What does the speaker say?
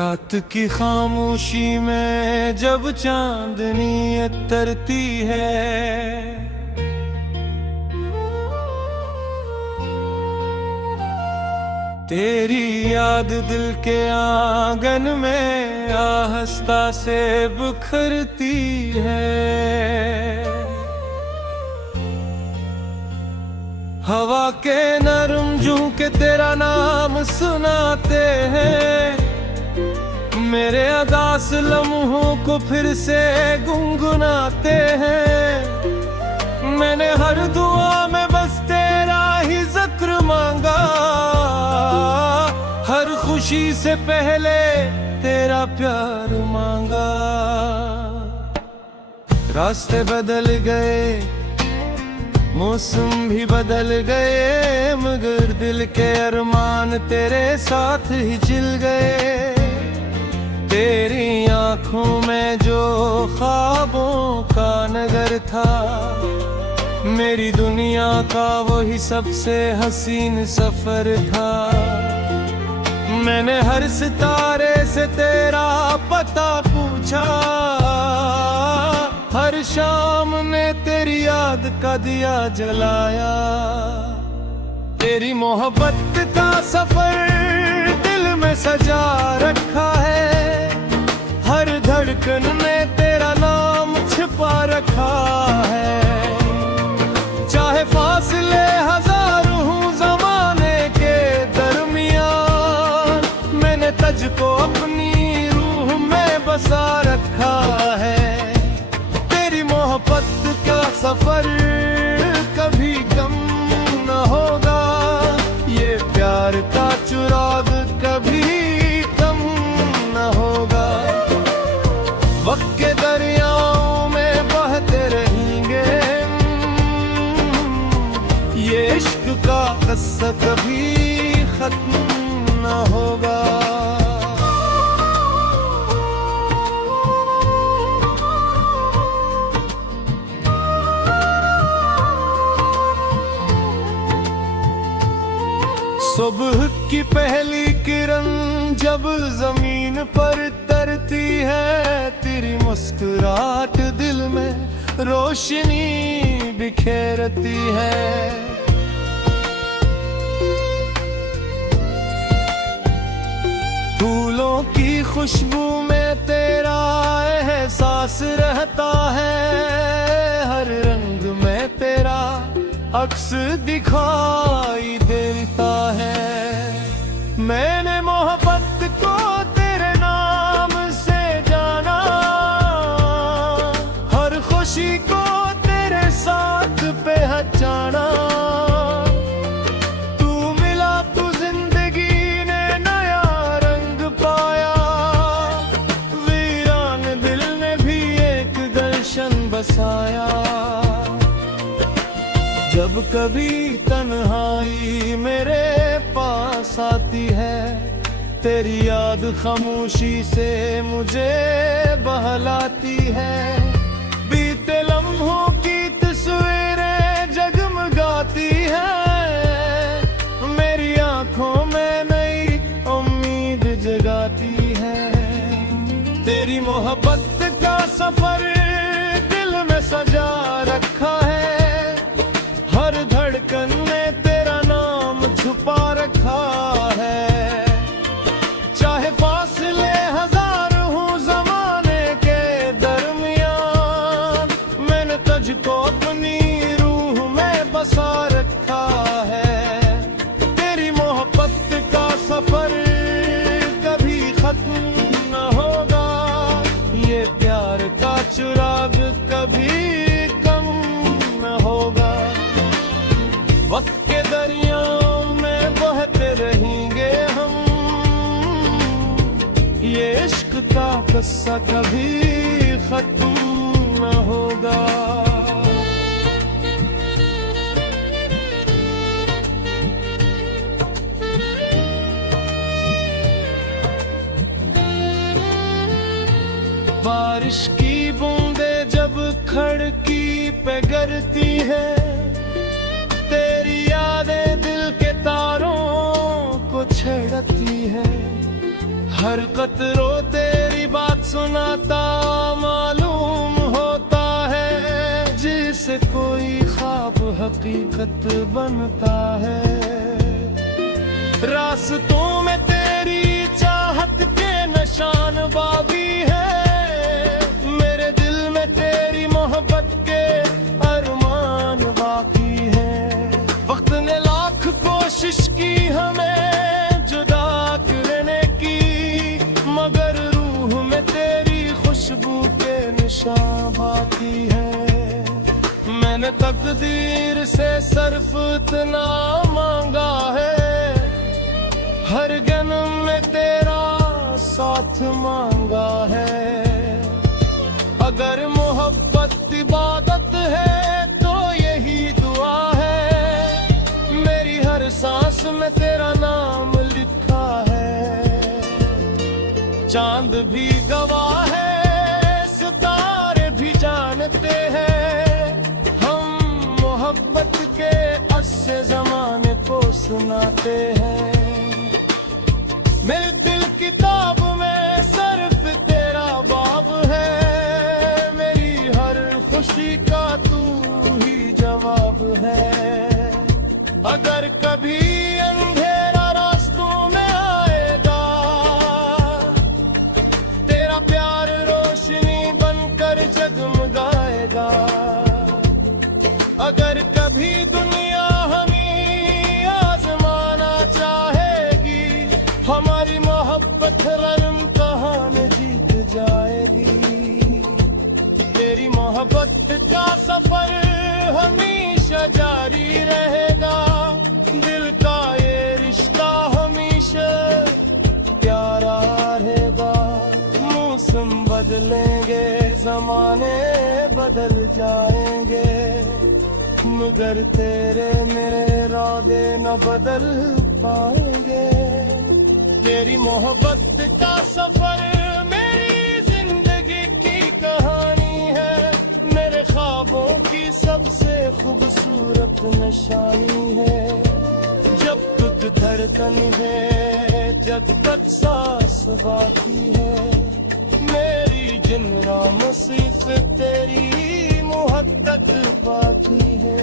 रात की खामोशी में जब चांदनी तरती है, तेरी याद दिल के आंगन में आहिस्ता से बिखरती है। हवा के नरम झोंके तेरा नाम सुनाते हैं, मेरे अदास लम्हों को फिर से गुनगुनाते हैं। मैंने हर दुआ में बस तेरा ही जिक्र मांगा, हर खुशी से पहले तेरा प्यार मांगा। रास्ते बदल गए, मौसम भी बदल गए, मगर दिल के अरमान तेरे साथ ही चिल गए। तेरी आंखों में जो ख्वाबों का नगर था, मेरी दुनिया का वही सबसे हसीन सफर था। मैंने हर सितारे से तेरा पता पूछा, हर शाम ने तेरी याद का दिया जलाया। तेरी मोहब्बत का सफर दिल में सजा रखा है, हर धड़कन में तेरा नाम छिपा रखा है। चाहे फासले हजार हों ज़माने के दरमियान, मैंने तुझको अपनी रूह में बसा रखा है। तेरी मोहब्बत का सफर कभी कम न होगा, ये प्यार का चुराग कभी कम न होगा। वक्त के दरियाओं में बहते रहेंगे, ये इश्क का किस्सा कभी खत्म न होगा। सुबह की पहली किरण जब जमीन पर तरती है, तेरी मुस्कुराहट दिल में रोशनी बिखेरती है। फूलों की खुशबू में तेरा एहसास रहता है, हर रंग में तेरा अक्स दिखाई देता है। मैंने मोहब्बत को तेरे नाम से जाना, हर खुशी को तेरे साथ पहचाना। तू मिला तो जिंदगी ने नया रंग पाया, वीरान दिल ने भी एक गुलशन बसाया। जब कभी तन्हाई मेरे पास आती है, तेरी याद खामोशी से मुझे बहलाती है। बीते लम्हों की तस्वीरें जगमगाती है, मेरी आंखों में नई उम्मीद जगाती है। तेरी मोहब्बत का सफर दिल में सजा रखा है, हर धड़कन में तेरा नाम छुपा रखा है। चाहे फासले हजार हों ज़माने के दरमियान, मैंने तुझको अपनी रूह में बसा रखा है। तेरी मोहब्बत का सफर कभी खत्म न होगा, ये प्यार का चुराग कभी कम न होगा। वक्त के दरियाओं में बहते रहेंगे हम, ये इश्क का किस्सा कभी खत्म न होगा। बारिश की बूंदे जब खिड़की पे गिरती है, तेरी यादें दिल के तारों को छेड़ती है। हर कतरो तेरी बात सुनाता मालूम होता है, जिससे कोई ख्वाब हकीकत बनता है। रास्तों में तेरी चाहत के निशान बाकी है, मेरे दिल में तेरी मोहब्बत के अरमान बाकी है। वक्त ने लाख कोशिश की हमें जुदा करने की, मगर रूह में तेरी खुशबू के निशान बाकी है। मैंने तकदीर से सिर्फ इतना मांगा है, हर जन्म में तेरा साथ मांगा है। अगर मोहब्बत इबादत है तो यही दुआ है, मेरी हर सांस में तेरा नाम लिखा है। चांद भी गवाह है, सितारे भी जानते हैं, हम मोहब्बत के अस्से ज़माने को सुनाते हैं। मेरे दिल किताब में सिर्फ तेरा बाब है, मेरी हर खुशी का तू ही जवाब है। अगर कभी अंधेरा रास्तों में आएगा, तेरा प्यार रोशनी बनकर जगमगाएगा। अगर कभी दुनिया हमें आजमाना चाहेगी, हमारी मोहब्बत रंग कहानी जीत जाएगी। तेरी मोहब्बत का सफर हमेशा जारी रहेगा, दिल का ये रिश्ता हमेशा प्यारा रहेगा। मौसम बदलेंगे, जमाने बदल जाएंगे, मगर तेरे मेरे इरादे न बदल पाएंगे। तेरी मोहब्बत का सफर मेरी जिंदगी की कहानी है, मेरे ख्वाबों की सबसे खूबसूरत निशानी है। जब तक धड़कन है, जब तक सांस बाकी है, मेरी जिंदगी सिर्फ तेरी मोहब्बत बाकी है।